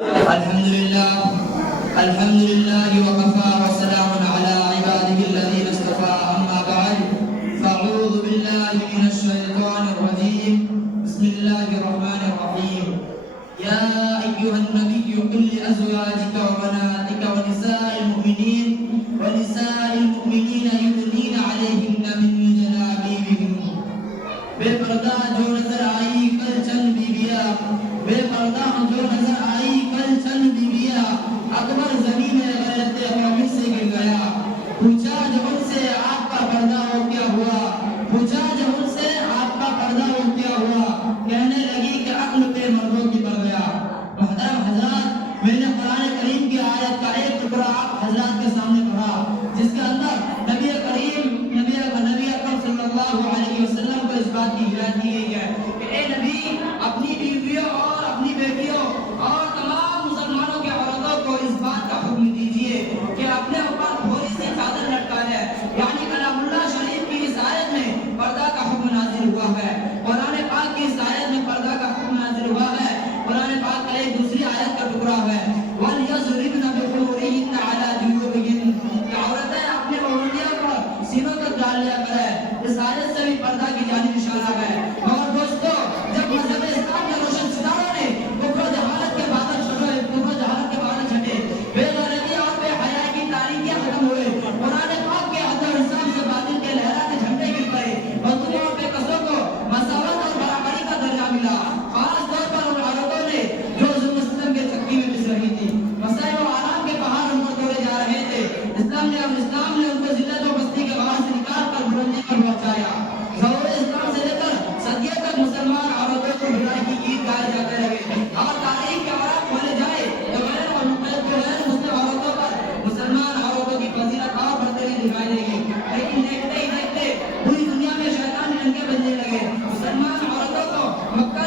الحمد لله وكفى وسلام على عباده الذين اصطفى أما بعد فأعوذ بالله من الشيطان الرجيم بسم الله الرحمن الرحيم يا أيها النبي قل لأزواجك وبناتك ونساء المؤمنين يدنين عليهن من جلابيبهن بے پردہ جو نظر آئی کل چند بیویاں بے پردہ جو نظر آئی کل چند بیویاں اکبر زمین غیرت قومی سے گر گیا پوچھا جب ان سے آپ کا پردہ ہو کیا ہوا پوچھا جب ان سے آپ کا پردہ ہو کیا ہوا کہنے لگی کہ عقل پہ مردوں کی پڑ گیا محترم حضرات میں نے قرآن کریم کی آیت کا ایک ٹکڑا آپ حضرات کے سامنے پڑھا جس کے اندر نبی اکرم صلی اللہ علیہ وسلم کو اس بات کی ہدایت دی گئی ہے کہ اے نبی اپنی بیویوں اور اپنی بیٹیوں اور تمام مسلمانوں کے عورتوں کو اس بات کا حکم دیجیے کہ اپنے اوپر تھوڑی سی چادر لٹکا ہے یعنی کلام اللہ شریف کی اس آیت میں پردہ کا حکم نازل ہوا ہے قرآن پاک کی اس آیت میں پردہ کا حکم نازل ہوا ہے قرآن پاک کا ایک دوسری آیت کا ٹکڑا ہے وَلْيَضْرِبْنَ بِخُمُرِهِنَّ عَلَى جُيُوبِهِنَّ کہ عورتیں اپنے اوڑھنیوں پر سینوں تک ڈال لیا کریں اس آیت سے بھی پردہ کی جانب اشارہ ہے مگر دوستو جب مذہب اسلام کے روشن ستاروں نے کفر و جہالت کے بادل چھٹے بے غیرتی اور بے حیائی کی تاریکیاں ختم ہوئے قرآن پاک کے عدل و انصاف سے باطل کے لہراتے جھنڈے گر پڑے مظلوموں اور بے قصوں کو مساوات اور برابری کا درجہ ملا خاص طور پر ان عورتوں نے جو ظلم و ستم کے چکی میں پس رہی تھی مسائل و آرام کے پہاڑ ان پر توڑے جا رہے تھے اسلام نے ان کو ذلت و پستی کے باہر سے نکال کر بلندی پر پہنچایا ظہور اسلام سے لے کر صدیوں تک مسلمان عورتوں کو برائی کی گیت گائے جاتے رہے اور تاریخ کے اوراق کھولے جائے تو غیر اور غیر مسلم عورتوں پر مسلمان عورتوں کی فضیلت اور بڑھتے ہوئے دکھائی دے گی لیکن دیکھتے ہی دیکھتے پوری دنیا میں شیطان ننگے بننے لگے مسلمان عورتوں کو مکہ